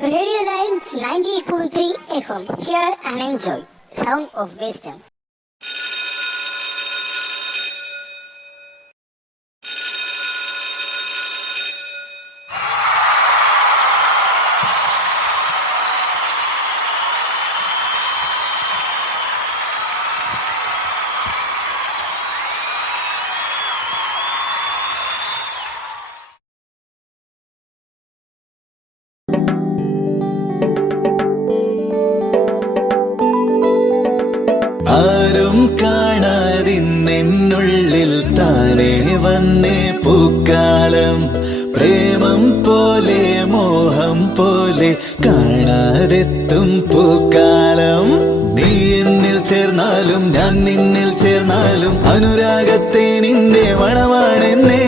Radio Lines 98.3 FM. Hear and enjoy. Sound of wisdom. ആരും കാണാതിന്നുള്ളിൽ താനേ വന്നേ പൂക്കാലം, പ്രേമം പോലെ മോഹം പോലെ കാണാതെത്തും പൂക്കാലം. നീ എന്നിൽ ചേർന്നാലും ഞാൻ നിന്നിൽ ചേർന്നാലും അനുരാഗത്തെ നിന്റെ മണമാണെന്നേ.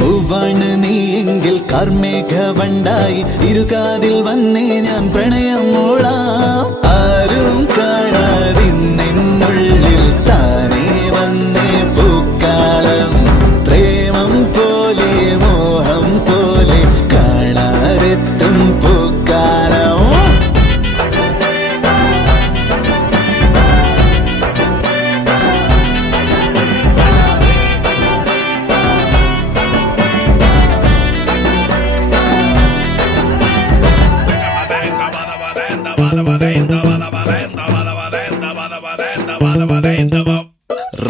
പൂവാണ് നീ എങ്കിൽ കാർമേഘവണ്ടായി ഇരുകാതിൽ വന്നേ ഞാൻ പ്രണയം മൂളാം. ആരും കാണാതിന്നുള്ളിൽ താനേ വന്നേ പൂക്കാലം, പ്രേമം പോലെ മോഹം പോലെ കാണാതെത്തും പൂക്കാലം.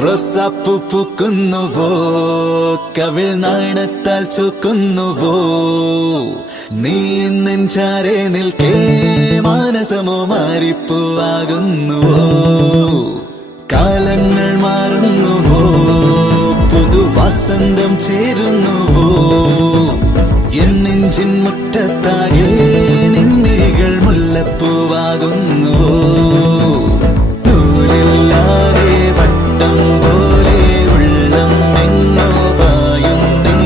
റോസാപ്പൂ പൂക്കുന്നുവോ, കവിൾ നാണത്താൽ ചൂക്കുന്നുവോ, നീ നെഞ്ചാരെ നിൽക്കേ മാനസമോ മാറിപ്പൂവാകുന്നുവോ. കാലങ്ങൾ മാറുന്നുവോ, പുതുവസന്തം ചേരുന്നുവോ, എൻ നെഞ്ചിൻ മുറ്റത്താകെ നിൻമിഴികൾ മുല്ലപ്പൂവാകുന്നുവോ. നൂലില്ലാതെ വട്ടം പോലെ ഉള്ളം എങ്ങോ പായുന്നേ,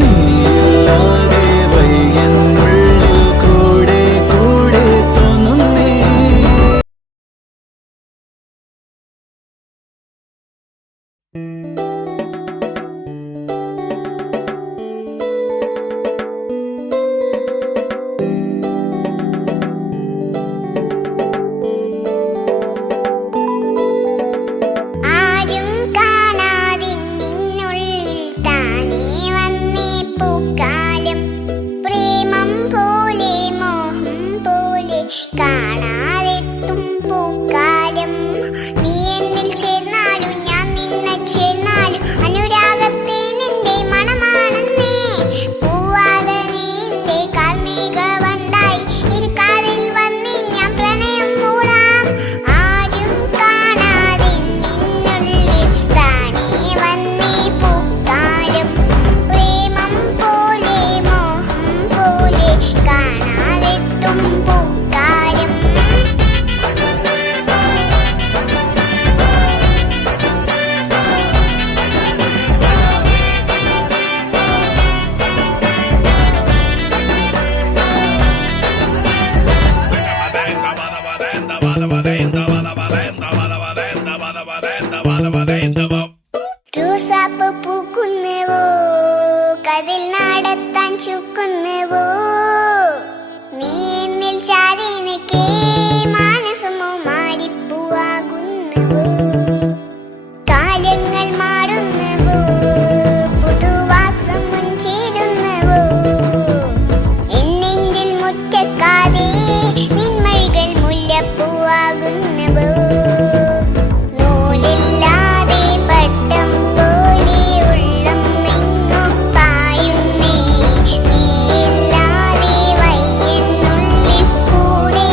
നീയില്ലാതെ വയ്യനുള്ളിൽ കൂടെ കൂടെ തോന്നുന്നേ. കാണാതെത്തും പൂക്കാലം. നീ എന്നിൽ ചേർന്നാലും ഞാൻ നിന്നെ ചേർന്നാലും അനുരാഗത്തെ നിന്റെ മണമാണെന്നേ. പൂവാതെ നീ എന്റെ കാർമേഘവണ്ടായി ഇരുകാതിൽ വന്നേ ഞാൻ പ്രണയം മൂളാം. ആരും കാണാതെ നിന്നുള്ളിൽ താനേ വന്നേ പൂക്കാലം, പ്രേമം പോലെ മോഹം പോലെ കാണാതെത്തും പൂക്കാലം. റോസാപ്പൂ പൂക്കുന്നുവോ, കതിൽ നടത്താൻ ചുക്കുന്നുവോ, നീ എന്നിൽ ചാരിനക്കേ മാനസമോ മാറിപ്പൂവാകുന്നുവോ. കാലങ്ങൾ മാറുന്നുവോ, പുതുവാസം ചേരുന്നുവോ, എൻ നെഞ്ചിൽ മുറ്റക്കാതെ നിൻമഴികൾ മുല്ലപ്പൂവാകുന്നുവോ. നൂലില്ലാതെ പട്ടം പോലെ ഉള്ളം എങ്ങോ പായുന്നേ, നീയില്ലാതെ വയ്യനുള്ളിൽ കൂടെ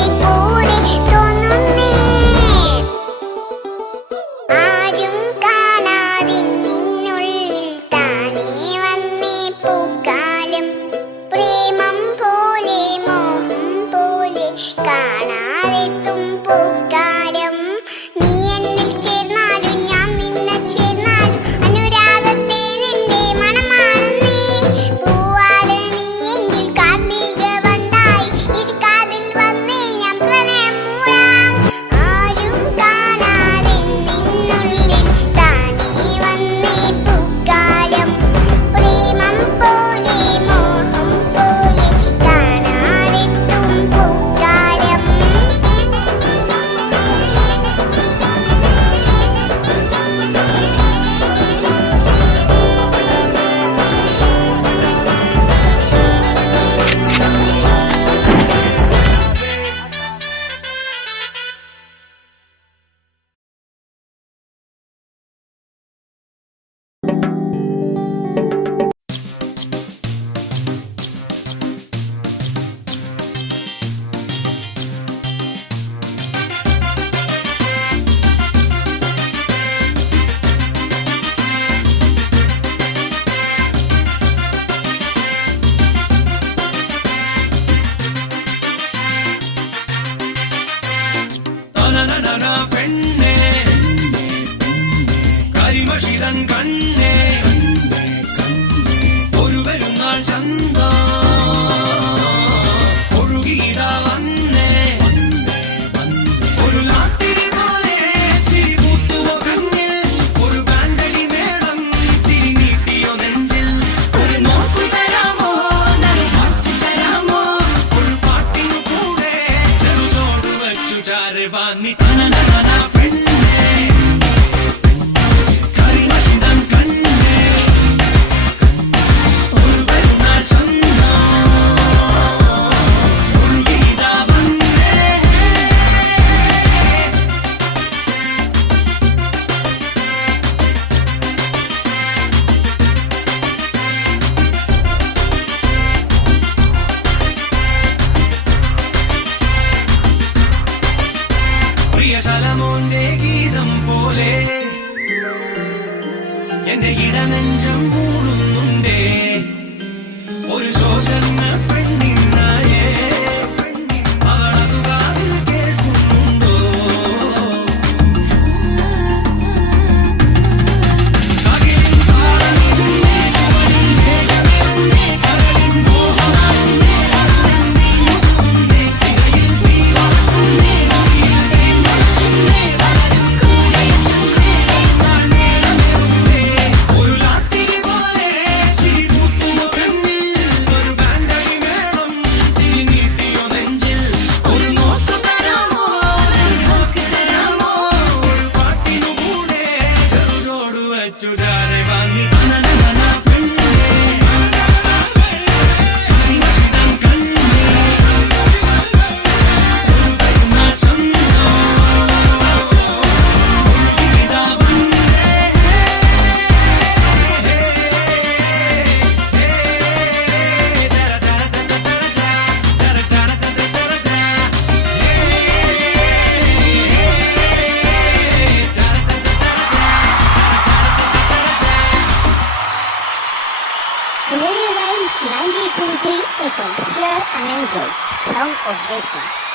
It's 90.3 FM. Hear and enjoy. Sound of wisdom.